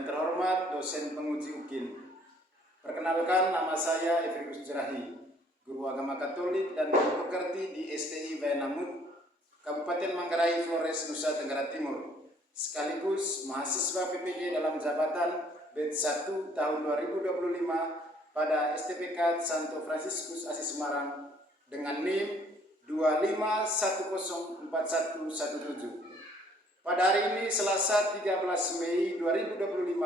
Yang terhormat dosen penguji UKIN. Perkenalkan, nama saya Efrikus Jerahi, guru agama Katolik dan pekerti di STI Wayanamut, Kabupaten Manggarai, Flores, Nusa Tenggara Timur, sekaligus mahasiswa PPG dalam jabatan batch 1 tahun 2025 pada STPK Santo Fransiskus Asis Semarang dengan NIM 25104117. Pada hari ini, Selasa 13 Mei 2025,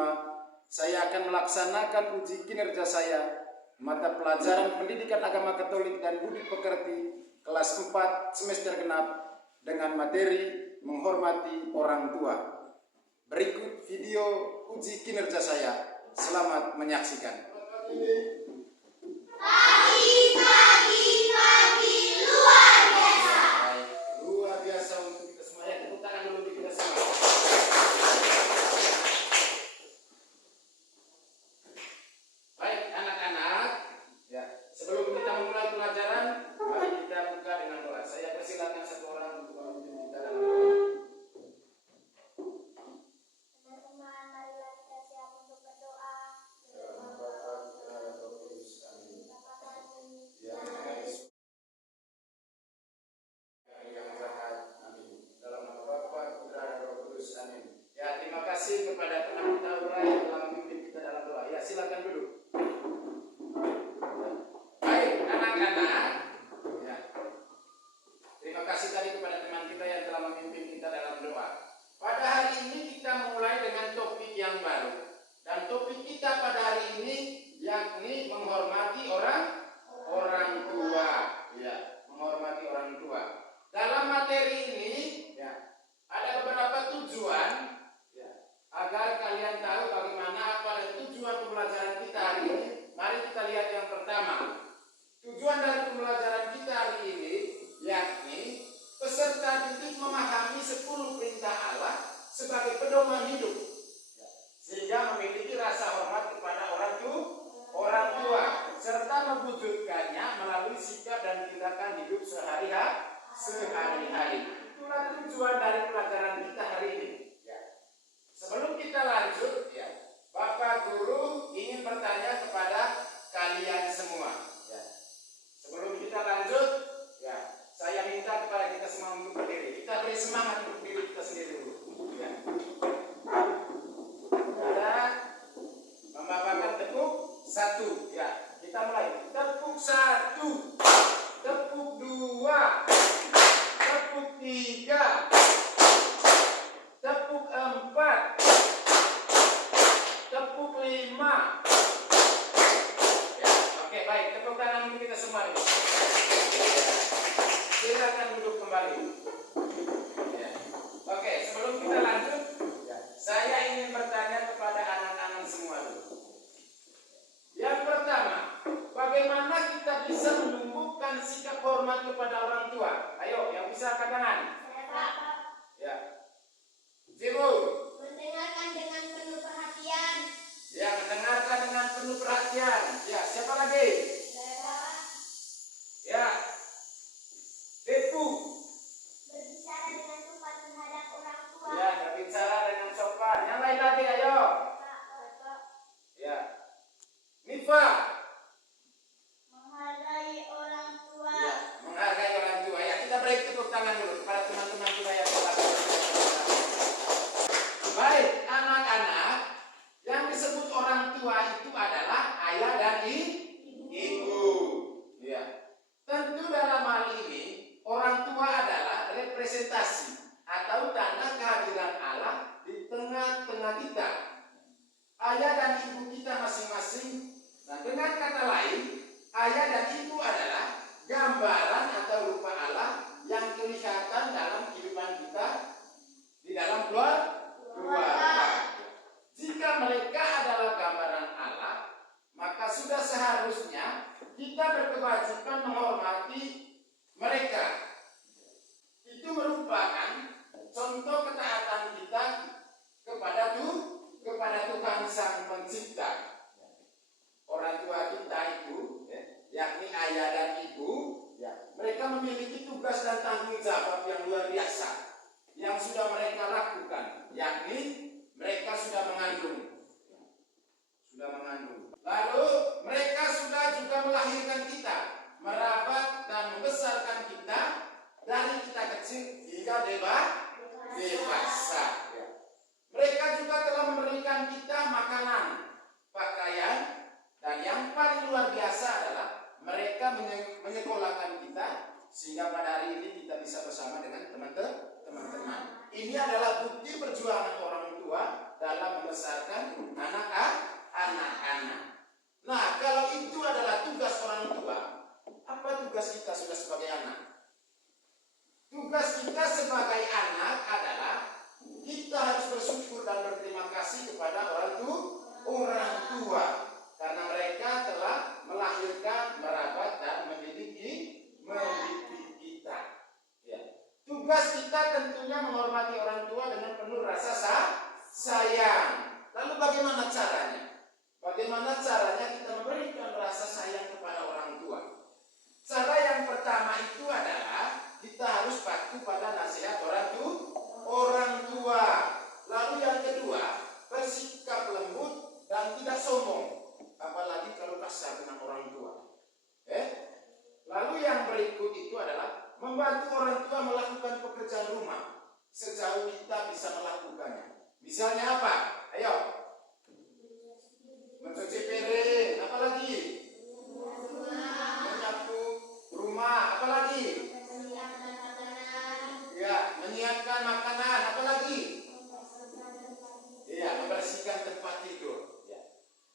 saya akan melaksanakan uji kinerja saya mata pelajaran Pendidikan Agama Katolik dan Budi Pekerti kelas 4 semester genap dengan materi menghormati orang tua. Berikut video uji kinerja saya. Selamat menyaksikan. Pagi luar biasa. Luar biasa untuk kita semua. Ya, tepuk tangan dulu untuk kita semua. Baik, anak-anak. Ya, sebelum kita memulai pelajaran, mari kita buka dengan doa. Saya persilakan satu orang untuk memimpin kita dalam doa. Teman-teman, marilah kita siap untuk berdoa. Bapa kami yang ada di Ya, terima kasih kepada teman kita yang telah memimpin kita dalam doa. Ya, silakan duduk. Baik, anak-anak. Ya. Terima kasih tadi kepada teman kita yang telah memimpin kita dalam doa. Pada hari ini kita memulai dengan topik yang baru. Dan topik kita pada hari ini yakni menghormati orang tua. Ya, menghormati orang tua. Dalam materi ini, ya, ada beberapa tujuan agar kalian tahu bagaimana apa dan tujuan pembelajaran kita hari ini. Mari kita lihat yang pertama. Tujuan dari pembelajaran kita hari ini yakni peserta didik memahami 10 perintah Allah sebagai pedoman hidup, sehingga memiliki rasa hormat kepada orang tua serta mewujudkannya melalui sikap dan tindakan hidup sehari-hari. Itulah tujuan dari pelajaran kita hari ini. Sebelum kita lanjut, ya, Bapak Guru ingin bertanya kepada kalian semua. Ya. Sebelum kita lanjut, ya, saya minta kepada kita semua untuk berdiri. Kita beri semangat untuk diri kita sendiri dulu. Ya. Ada membawakan tepuk 1. Ya, kita mulai. Tepuk 1, tepuk 2, tepuk 3. Tepuk 4, tepuk 5. Ya, oke, baik. Tepuk tangan untuk kita semua. Ya. Silakan duduk kembali. Ya. Oke, sebelum kita lanjut, ya, saya ingin bertanya kepada anak-anak semua dulu. Yang pertama, bagaimana kita bisa menumbuhkan sikap hormat kepada orang tua? Ayo, yang bisa angkat tangan. Ya. Jimu. mendengarkan dengan penuh perhatian. Ya, mendengarkan dengan penuh perhatian. Ya, siapa lagi? Ya. Depu. Berbicara dengan sopan terhadap orang tua. Ya, berbicara dengan sopan. Yang lain lagi, ayo. Ya. Nifa. Menghargai orang tua. Ya, menghargai orang tua. Ya, kita beri tepuk tangan dulu kepada teman-teman kita yang telah. Baik, anak-anak, yang disebut orang tua itu adalah ayah dan ibu. Ya. Tentu dalam hal ini, orang tua adalah representasi atau tanda kehadiran Allah di tengah-tengah kita. Ayah dan ibu kita masing-masing. Nah, dengan kata lain, ayah dan ibu adalah gambaran atau rupa Allah yang kelihatan dalam kehidupan kita di dalam keluarga. Jika mereka adalah gambaran Allah, maka sudah seharusnya kita berkewajiban menghormati mereka. Itu merupakan contoh ketaatan kita kepada Tuhan Sang Pencipta. Orang tua kita itu, yakni ayah dan ibu, mereka memiliki tugas dan tanggung jawab yang luar biasa yang sudah mereka lakukan, yakni mereka sudah mengandung, sudah mengandung. Lalu mereka sudah juga melahirkan kita, merawat dan membesarkan kita dari kita kecil hingga dewasa. Mereka juga telah memberikan kita makanan, pakaian, dan yang paling luar biasa adalah mereka menyekolahkan kita sehingga pada hari ini kita bisa bersama dengan teman-teman. Ini adalah bukti perjuangan orang tua dalam membesarkan anak-anak. Nah, kalau itu adalah tugas orang tua, apa tugas kita sudah sebagai anak? Tugas kita sebagai anak adalah kita harus bersyukur dan berterima kasih kepada orang tua karena mereka telah melahirkan, merawat dan mendidik kita. Ya. Tugas kita tentunya menghormati orang tua dengan penuh rasa sayang. Lalu bagaimana caranya? Bagaimana caranya kita memberikan rasa sayang kepada orang tua? Cara yang pertama itu adalah kita harus patuh pada nasihat orang tua. Lalu yang kedua, bersikap lembut dan tidak sombong, apalagi kalau kasar dengan orang tua. Lalu yang berikut itu adalah membantu orang tua melakukan pekerjaan rumah sejauh kita bisa melakukannya. Misalnya apa? Ayo. Mencuci piring, apa lagi? Menyapu rumah, apa lagi? Ya, menyiapkan makanan, apa lagi? Ya, membersihkan tempat tidur. Ya.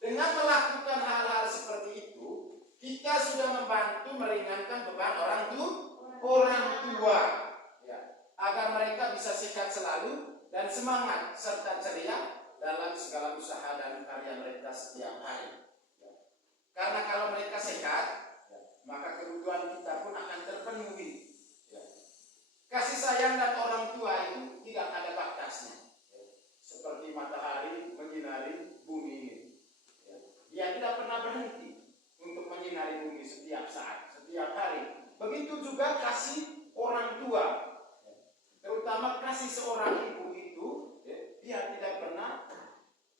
Dengan melakukan hal-hal seperti itu, kita sudah membantu meringankan beban orang tua. Ya, agar mereka bisa sehat selalu dan semangat serta ceria dalam segala usaha dan karya mereka setiap hari. Ya. Karena kalau mereka sehat, ya, maka kebutuhan kita pun akan terpenuhi. Ya. Kasih sayang dan orang tua itu tidak ada batasnya. Ya. Seperti matahari menyinari bumi ini. Ya. Dia tidak pernah berhenti untuk menyinari bumi setiap saat, setiap hari. Begitu juga kasih orang tua. Ya. Terutama kasih seorang ibu itu, ya, dia tidak pernah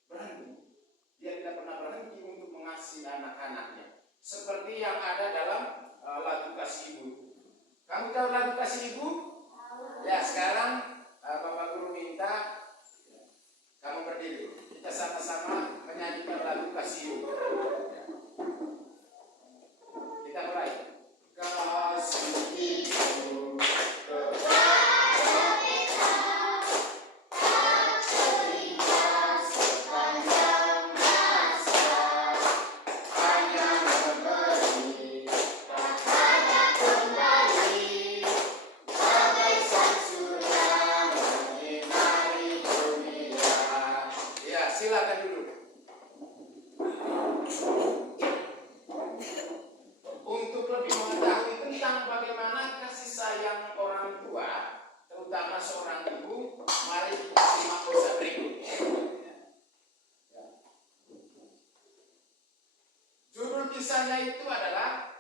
berhenti. Dia tidak pernah berhenti untuk mengasihi anak-anaknya. Seperti yang ada dalam lagu Kasih Ibu. Kamu tahu lagu Kasih Ibu? Ya, sekarang Bapak Guru minta kamu berdiri. Kita sama-sama menyanyikan lagu Kasih Ibu. Ya. Kita mulai. Kasih Ibu kepada kita, tak terhingga sepanjang masa, hanya memberi, tak ada kembali, bagai sang surya menyinari dunia. Ya, silakan duduk. Untuk lebih mengetahui tentang bagaimana kasih sayang orang tua, terutama seorang ibu, mari kita simak kisah berikut. Ya. Judul kisahnya itu adalah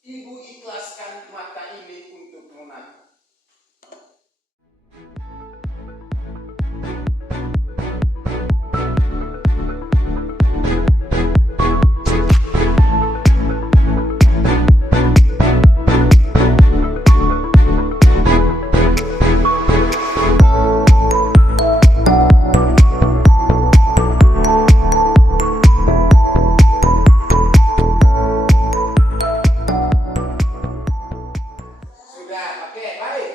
Ibu Ikhlaskan Mata Ini Untuk Munah. Sudah, oke, baik.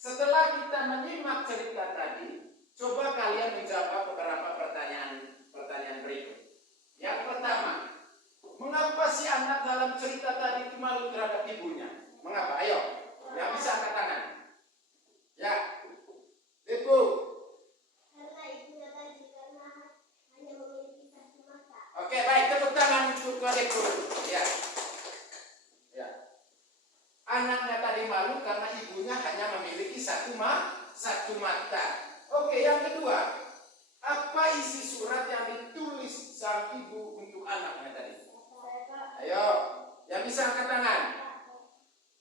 Setelah kita menyimak cerita tadi, coba kalian menjawab beberapa pertanyaan berikut. Yang pertama, mengapa si anak dalam cerita tadi itu malu terhadap ibunya? Mengapa? Ayo, yang bisa angkat tangan. Ya, Ibu. Karena ibunya tadi karena hanya memiliki satu mata. Oke, baik, tepuk tangan untuk adikku. Ya. Ya. Anaknya tadi malu karena ibunya hanya memiliki satu mata. Oke, yang kedua, apa isi surat yang ditulis sang ibu untuk anaknya tadi? Ayo, yang bisa angkat tangan.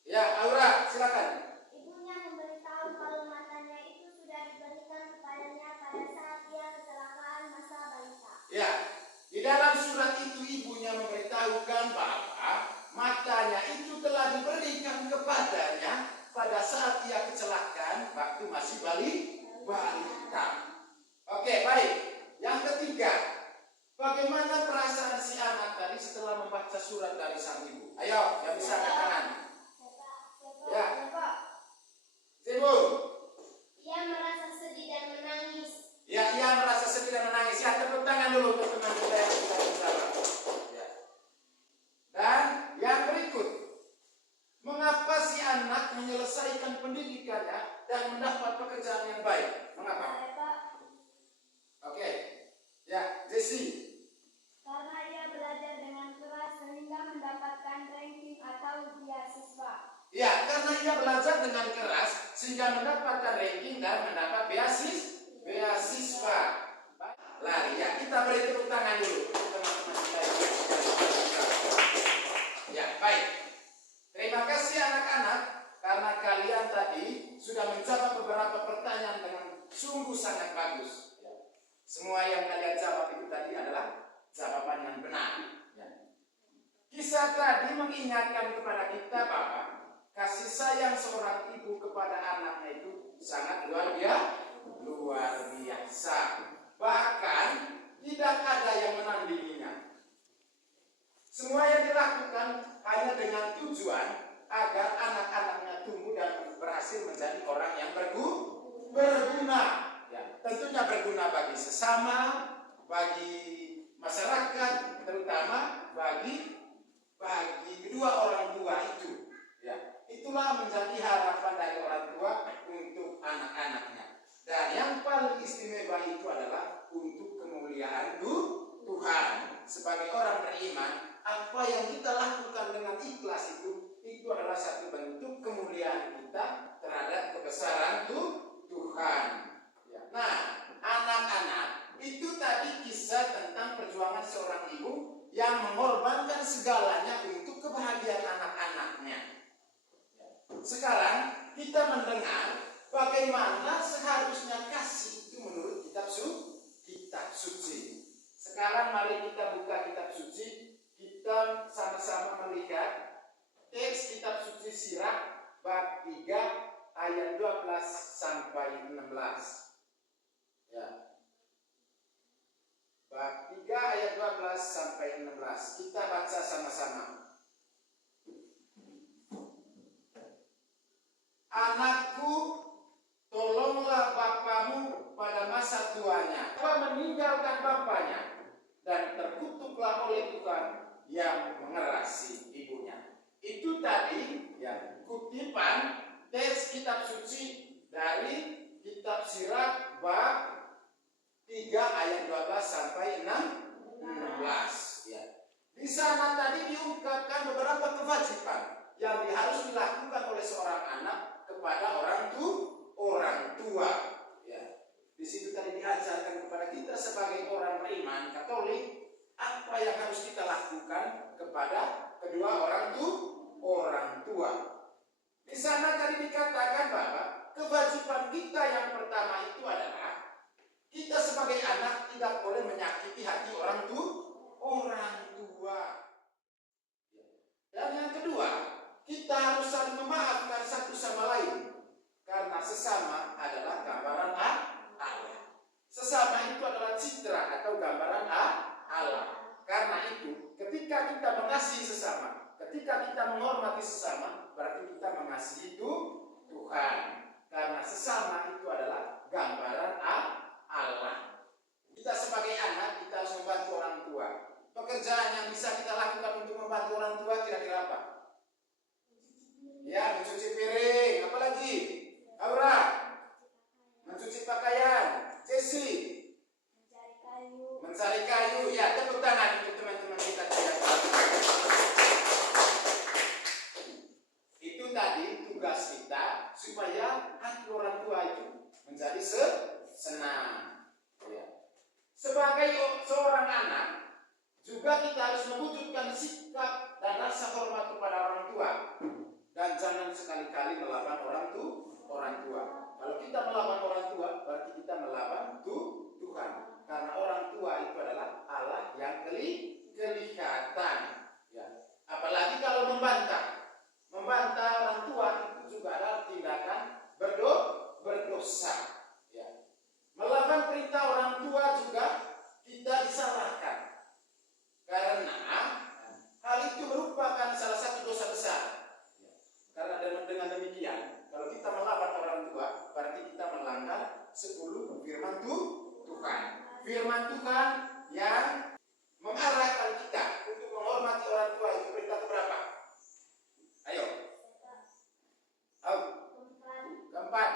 Ya, Aura, silakan. Ibunya memberitahu kalau matanya itu sudah diberikan kepadanya pada saat dia kecelakaan masa balita. Ya, usahanya dan mendapat pekerjaan yang baik. Mengapa? Boleh, Pak. Oke. Ya, Jesse. Karena ia belajar dengan keras sehingga mendapatkan ranking atau beasiswa. Ya, karena ia belajar dengan keras sehingga mendapatkan ranking dan mendapat beasiswa. Lari ya, kita beri tepuk tangan dulu teman-teman kita. Ya, baik. Terima kasih anak-anak karena kalian tadi sudah menjawab beberapa pertanyaan dengan sungguh sangat bagus. Ya. Semua yang kalian jawab itu tadi adalah jawaban yang benar. Ya. Kisah tadi mengingatkan kepada kita bahwa kasih sayang seorang ibu kepada anaknya itu sangat luar biasa. Bahkan tidak ada yang menandinginya. Semua yang dilakukan hanya dengan tujuan agar anak-anaknya tumbuh dan berhasil menjadi orang yang berguna. Ya, tentunya berguna bagi sesama, bagi masyarakat, terutama bagi kedua orang tua itu. Ya, itulah menjadi harapan dari orang tua untuk anak-anaknya. Dan yang paling istimewa itu adalah untuk kemuliaan Tuhan. Sebagai orang beriman, apa yang kita lakukan dengan ikhlas itu adalah satu bentuk kemuliaan kita terhadap kebesaran Tuhan. Ya. Nah, anak-anak, itu tadi kisah tentang perjuangan seorang ibu yang mengorbankan segalanya untuk kebahagiaan anak-anaknya. Sekarang kita mendengar bagaimana seharusnya kasih itu menurut kitab suci. Sekarang mari kita buka kitab suci. Kita sama-sama melihat teks kitab suci Sirach bab 3 ayat 12 sampai 16. Ya. Bab 3 ayat 12 sampai 16. Kita baca sama-sama. Anakku, tolonglah bapamu pada masa tuanya. Bapa meninggalkan bapanya dan terkutuklah oleh Tuhan yang mengerasi ibunya. Itu tadi ya kutipan teks kitab suci dari kitab Sirach bab 3 ayat 12 sampai 16 ya. Di sana tadi diungkapkan beberapa kewajiban yang harus dilakukan oleh seorang anak kepada orang tua. Ya. Di situ tadi diajarkan kepada kita sebagai orang beriman Katolik apa yang harus kita lakukan kepada kedua orang tua. Di sana tadi dikatakan bahwa kewajiban kita yang pertama itu adalah kita sebagai anak tidak boleh menyakiti hati orang tua. Dan yang kedua, kita harus saling memaafkan satu sama lain. Karena sesama adalah gambaran Allah. Sesama itu adalah citra atau gambaran Allah. Karena itu, ketika kita mengasihi sesama, ketika kita menghormati sesama, berarti kita mengasihi Tuhan. Karena sesama itu adalah gambaran Allah. Kita sebagai anak, kita harus membantu orang tua. Pekerjaan yang bisa kita lakukan untuk membantu orang tua kira-kira apa? Ya, mencuci piring. Apa lagi? Aura? Mencuci pakaian. Jesse? Mencari kayu. Ya, tepuk tangan untuk teman-teman kita. Itu tadi tugas kita supaya hati orang tua itu menjadi senang. Ya. Sebagai seorang anak, juga kita harus mewujudkan sikap dan rasa hormat kepada orang tua. Dan jangan sekali-kali melawan orang tua. Kalau kita melawan orang tua, berarti kita melawan Tuhan. Karena orang tua itu adalah Allah yang kelihatan. Ya. Apalagi kalau membantah. Membantah orang tua itu juga adalah tindakan berdosa. Ya. Melawan perintah orang tua juga kita disalahkan. Karena hal itu merupakan salah satu dosa besar. Karena dengan demikian, kalau kita melawan orang tua, berarti kita melanggar 10 firman Tuhan. Firman Tuhan yang mengarahkan kita untuk menghormati orang tua itu perintah keberapa? Ayo. Keempat.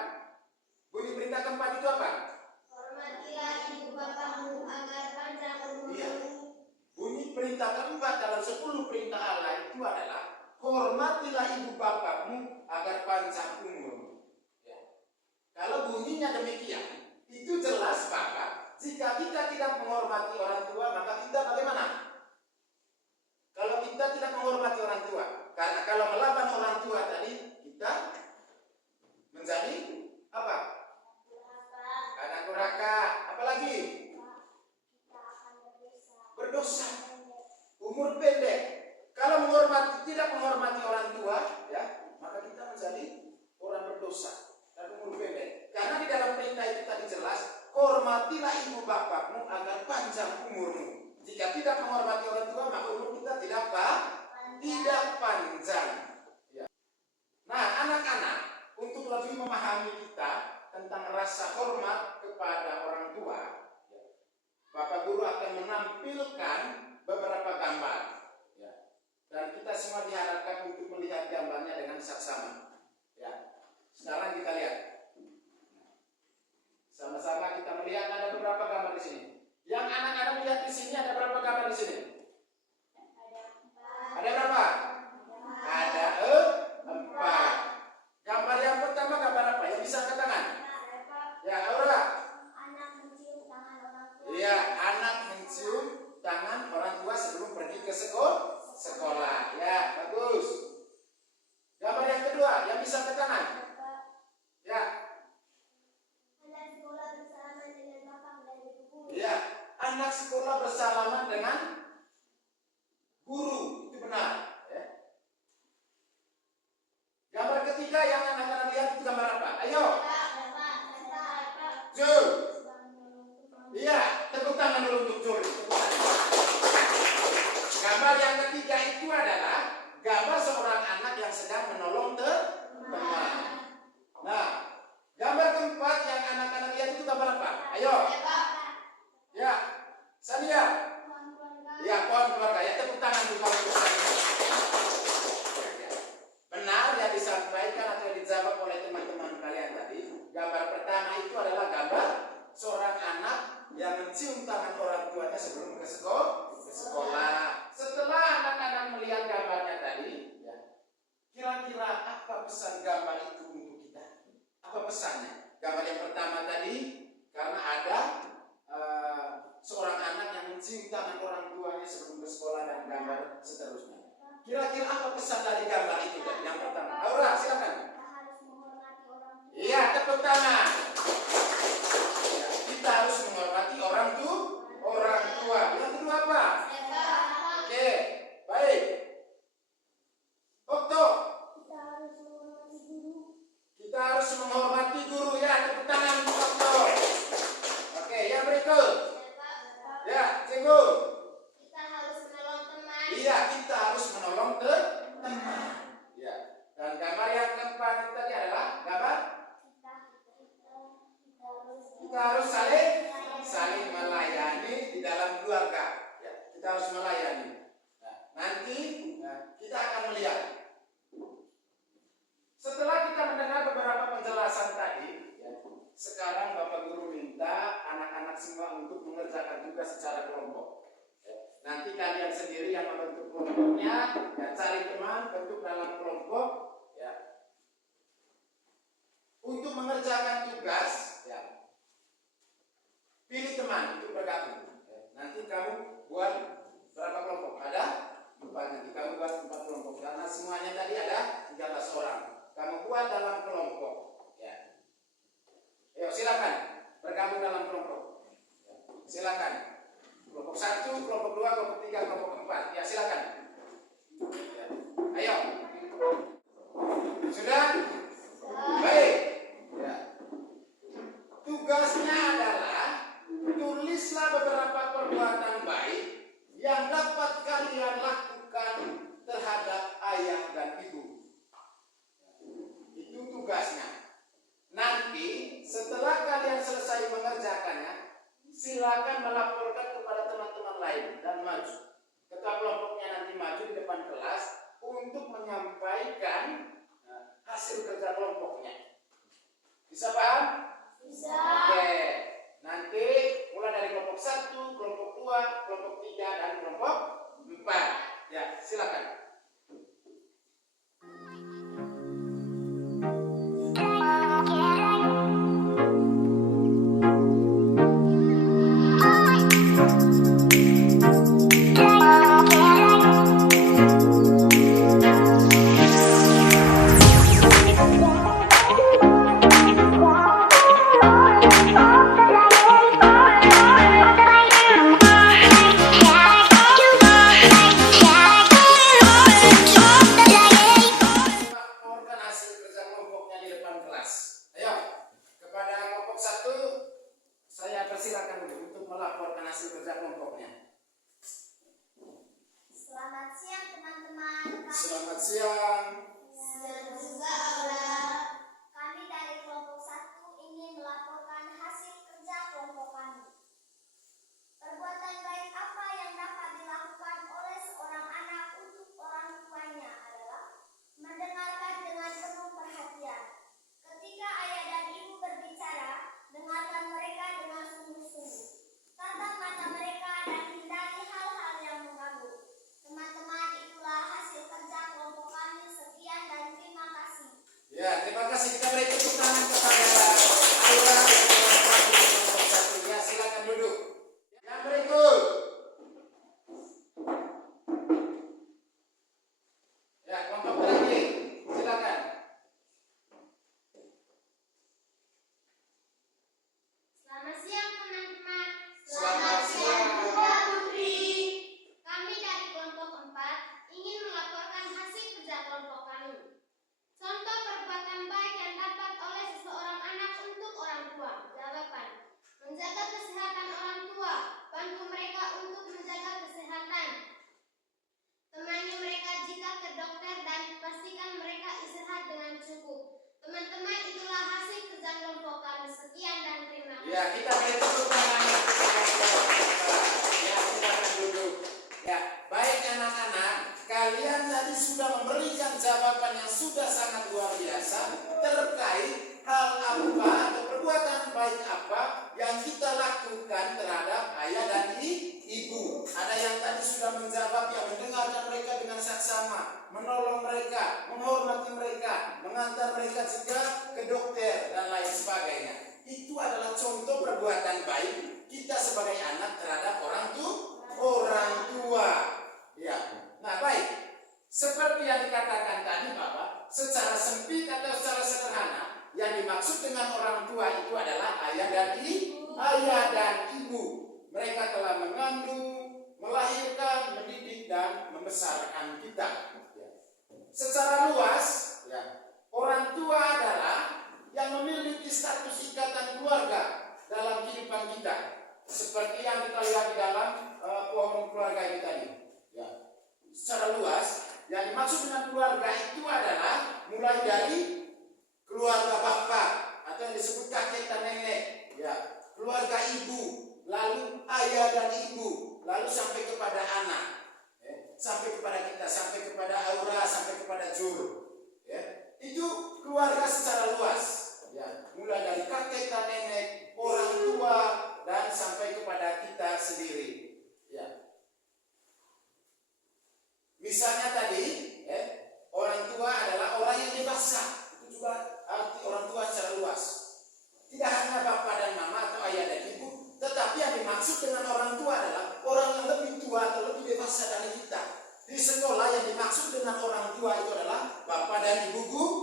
bunyinya demikian, itu jelas bahwa jika kita tidak menghormati orang tua, maka kita bagaimana? Kalau kita tidak menghormati orang tua, karena kalau melawan orang tua tadi, kita menjadi apa? Anak durhaka. Apalagi? Berdosa. Umur pendek. Kalau tidak menghormati orang tua, ya, maka kita menjadi orang berdosa dan umur pendek. Karena di dalam perintah itu tadi jelas, hormatilah ibu bapakmu agar panjang umurmu. Jika tidak menghormati orang tua, maka umur kita tidak panjang. Ya. Nah, anak-anak, untuk lebih memahami kita tentang rasa hormat kepada orang tua, ya, Bapak Guru akan menampilkan beberapa gambar. Dan kita semua diharapkan untuk melihat gambarnya dengan saksama. Ya. Sekarang kita lihat. Sama-sama kita melihat ada beberapa gambar di sini. Yang anak-anak lihat di sini ada berapa gambar di sini? Ada berapa? Ada 4. Gambar yang pertama gambar apa? Yang bisa angkat tangan? Ya, Aura. Iya, anak mencium tangan orang tua sebelum pergi ke sekolah. Ya, bagus. Gambar yang kedua, yang bisa angkat tangan? Ya. Ya, anak sekolah bersalaman dengan guru. Itu benar. Ya. Gambar ketiga yang anak-anak lihat itu gambar apa? Ayo. Jul. Iya, tepuk tangan dulu untuk Jul. Gambar yang ketiga itu adalah gambar seorang anak yang sedang menolong teman. Nah, gambar keempat yang anak-anak lihat itu gambar apa? Ayo. Ya, Sania. Ya, pohon keluarga. Ya, tepuk tangan untuk benar yang disampaikan atau dijawab oleh teman-teman kalian tadi. Gambar pertama itu adalah gambar seorang anak yang mencium tangan orang tuanya sebelum ke sekolah. Setelah anak-anak melihat gambarnya tadi, ya, kira-kira apa pesan gambar itu untuk kita? Apa pesannya? Gambar yang pertama tadi, karena ada seorang anak yang mencium tangan orang tuanya sebelum ke sekolah dan gambar seterusnya. Kira-kira apa pesan dari gambar itu tadi? Yang pertama, Aura, silakan. Iya, tepuk tangan. Ya, kita harus menghormati orang tua. Yang kedua apa? Oke, baik. Okto. Kita harus menghormati guru. Ya, tepuk tangan untuk Okto. Oke, yang berikut. Ya, Cikgu. Iya, kita harus menolong teman. Ya. Dan gambar yang keempat itu tadi adalah gambar kita harus saling melayani di dalam keluarga. Ya, kita harus melayani. Nah, nanti kita akan melihat. Setelah kita mendengar beberapa penjelasan tadi, ya, sekarang Bapak Guru minta anak-anak semua untuk mengerjakan tugas secara kelompok. Nanti kalian sendiri yang membentuk kelompoknya, ya, cari teman, bentuk dalam kelompok, ya. Untuk mengerjakan tugas, ya, pilih teman untuk bergabung. Ya. Nanti kamu buat berapa kelompok? Ada 4. Nanti kamu buat 4 kelompok. Karena semuanya tadi ada 13 orang. Kamu buat dalam kelompok. Ya. Ayo silakan bergabung dalam kelompok. Ya. Silakan. Kelompok 1, kelompok 2, kelompok 3, kelompok 4. Ya, silakan. Ya. Ayo. melaporkan hasil kerja kelompoknya di depan kelas. Ayo, kepada kelompok 1 saya persilakan untuk melaporkan hasil kerja kelompoknya. Selamat siang teman-teman. Selamat siang. Siang juga Aula. Kami dari kelompok 1 ingin melaporkan hasil kerja kelompok kami. Perbuatan baik apa yang dapat dilakukan oleh seorang anak untuk orang tuanya adalah mendengarkan dengan penuh perhatian. Ketika ayah dan ibu berbicara, dengarkan mereka dengan sungguh-sungguh. Tatap mata mereka dan hindari hal-hal yang mengganggu. Teman-teman, itulah hasil kerja kelompok kami. Sekian dan terima kasih. Ya, terima kasih. Kita beri tepuk tangan kepada Aura dan kelompok 1. Ya, silakan duduk. Yang berikut. Ya, kelompok terakhir. Silakan. Selamat siang teman-teman. Selamat siang. Putri. Kami dari kelompok 4 ingin melaporkan hasil kerja kelompok kami. Contoh perbuatan baik yang dapat oleh seseorang anak untuk orang tua. Jawaban: menjaga kesehatan orang tua, bantu mereka untuk menjaga kesehatan. Temani mereka jika ke dokter dan pastikan mereka istirahat dengan cukup. Teman-teman, itulah hasil kerja kelompok kami. Sekian dan terima kasih. Ya, kita beri tepuk tangan untuk kelompok 4. Ya, silakan duduk. Ya, baik anak-anak, kalian tadi sudah memberikan jawaban yang sudah sangat luar biasa terkait hal apa atau perbuatan baik apa yang kita lakukan terhadap ayah dan ibu. Ada yang tadi sudah menjawab, yang mendengarkan mereka dengan saksama, menolong mereka, menghormati mereka, mengantar mereka juga ke dokter dan lain sebagainya. Itu adalah contoh perbuatan baik kita sebagai anak terhadap orang tua. Ya. Nah, baik. Seperti yang dikatakan tadi bahwa secara sempit atau secara sederhana yang dimaksud dengan orang tua itu adalah ayah dan ibu. Mereka telah mengandung, melahirkan, mendidik dan membesarkan kita. Ya. Secara luas, ya, orang tua adalah yang memiliki status ikatan keluarga dalam kehidupan kita, seperti yang kita lihat di dalam pohon keluarga ini tadi. Ya. Secara luas, yang dimaksud dengan keluarga itu adalah mulai dari keluarga bapak atau yang disebut kakek dan nenek, ya, keluarga ibu, lalu ayah dan ibu, lalu sampai kepada anak, ya, sampai kepada kita, sampai kepada Aura, sampai kepada Jur. Ya. Itu keluarga secara luas. Ya, mulai dari kakek dan nenek, orang tua, dan sampai kepada kita sendiri. Ya. Misalnya tadi, orang tua adalah orang yang dewasa. Itu juga arti orang tua secara luas. Tidak hanya bapak dan mama atau ayah dan ibu, tetapi yang dimaksud dengan orang tua adalah orang yang lebih tua atau lebih dewasa dari kita. Di sekolah yang dimaksud dengan orang tua itu adalah bapak dan ibu guru,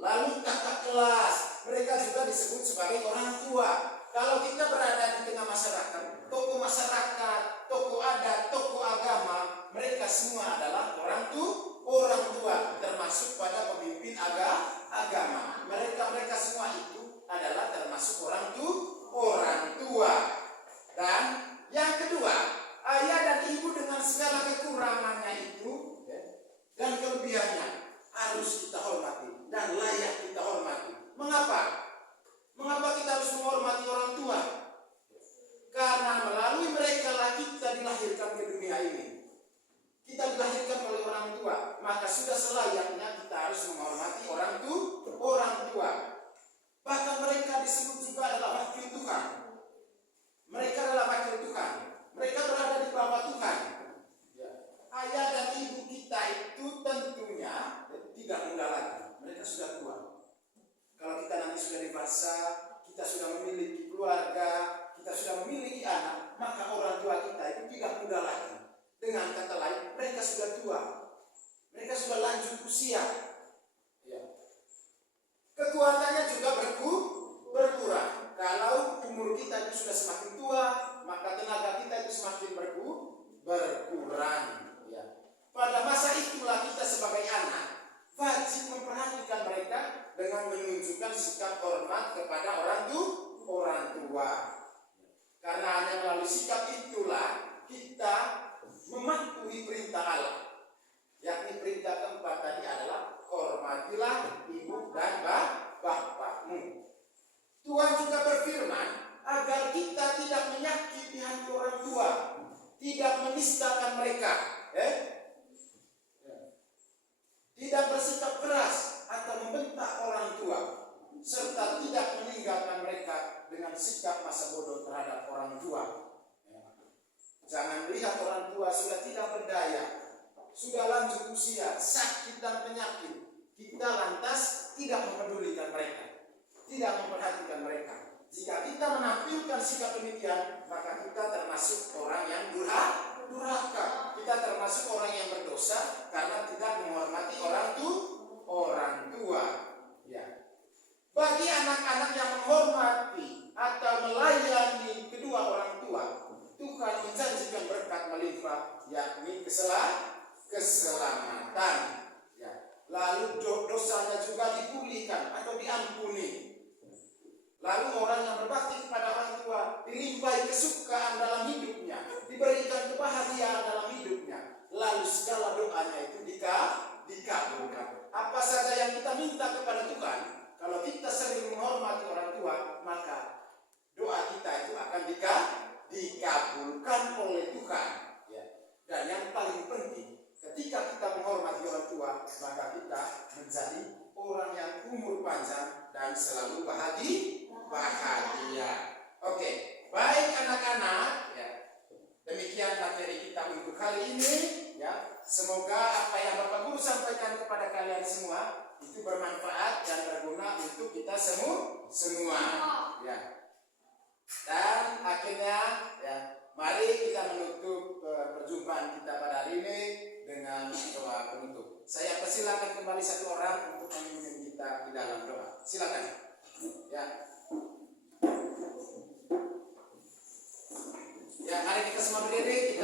lalu kakak kelas. Mereka juga disebut sebagai orang tua. Kalau kita berada di tengah masyarakat, tokoh masyarakat, tokoh adat, tokoh agama, mereka semua adalah orang tua, termasuk pada pemimpin agama. Mereka semua itu adalah termasuk orang tua. Dan yang kedua, ayah dan ibu dengan segala kekurangannya itu, dan kelebihannya harus kita hormati dan layak kita hormati. Mengapa? Mengapa kita harus menghormati orang tua? Karena melalui mereka lah kita dilahirkan ke dunia ini. Kita dilahirkan oleh orang tua, maka sudah selayaknya kita harus menghormati orang tua. Bahkan mereka disebut juga adalah wakil Tuhan. Mereka adalah wakil Tuhan. Mereka berada di bawah Tuhan. Ya. Ayah dan ibu kita itu tentunya tidak muda lagi. Mereka sudah tua. Kalau kita nanti sudah dewasa, kita sudah memiliki keluarga, kita sudah memiliki anak, maka orang tua kita itu tidak muda lagi. Dengan kata lain, mereka sudah tua. Mereka sudah lanjut usia. Ya. Kekuatannya juga berkurang. Kalau umur kita itu sudah semakin tua, maka tenaga kita itu semakin berkurang. Ya. Pada masa itulah kita sebagai anak wajib menunjukkan sikap hormat kepada orang tua. Karena hanya melalui sikap itulah kita mematuhi perintah Allah. Yakni perintah keempat tadi adalah hormatilah ibu dan bapakmu. Tuhan juga berfirman agar kita tidak menyakiti hati orang tua, tidak menistakan mereka, tidak bersikap keras atau membentak orang tua, serta tidak meninggalkan mereka dengan sikap masa bodoh terhadap orang tua. Jangan melihat orang tua sudah tidak berdaya, sudah lanjut usia, sakit dan penyakit, kita lantas tidak mempedulikan mereka, tidak memperhatikan mereka. Jika kita menampilkan sikap demikian, maka kita termasuk orang yang durhaka. Kita termasuk orang yang berdosa karena tidak menghormati orang tua. Ya. Bagi anak-anak yang menghormati atau melayani kedua orang tua, Tuhan menjanjikan berkat melimpah, yakni keselamatan. Ya. Lalu dosanya juga dipulihkan atau diampuni. Lalu orang yang berbakti kepada orang tua dilimpahi kesukaan dalam hidupnya, diberikan kebahagiaan dalam hidupnya. Lalu segala doanya itu dikabulkan. Apa saja yang kita minta kepada Tuhan, kalau kita sering menghormati orang tua, maka doa kita itu akan dikabulkan oleh Tuhan. Ya. Dan yang paling penting, ketika kita menghormati orang tua, maka kita menjadi orang yang umur panjang dan selalu bahagia. Oke, baik anak-anak, ya. Demikian materi kita untuk kali ini, ya. Semoga apa yang Bapak Guru sampaikan kepada kalian semua itu bermanfaat dan berguna untuk kita semua. Ya. Dan akhirnya, ya, mari kita menutup perjumpaan kita pada hari ini dengan doa penutup. Saya persilakan kembali satu orang untuk memimpin kita di dalam doa. Silakan. Ya. Ya, mari kita semua berdiri.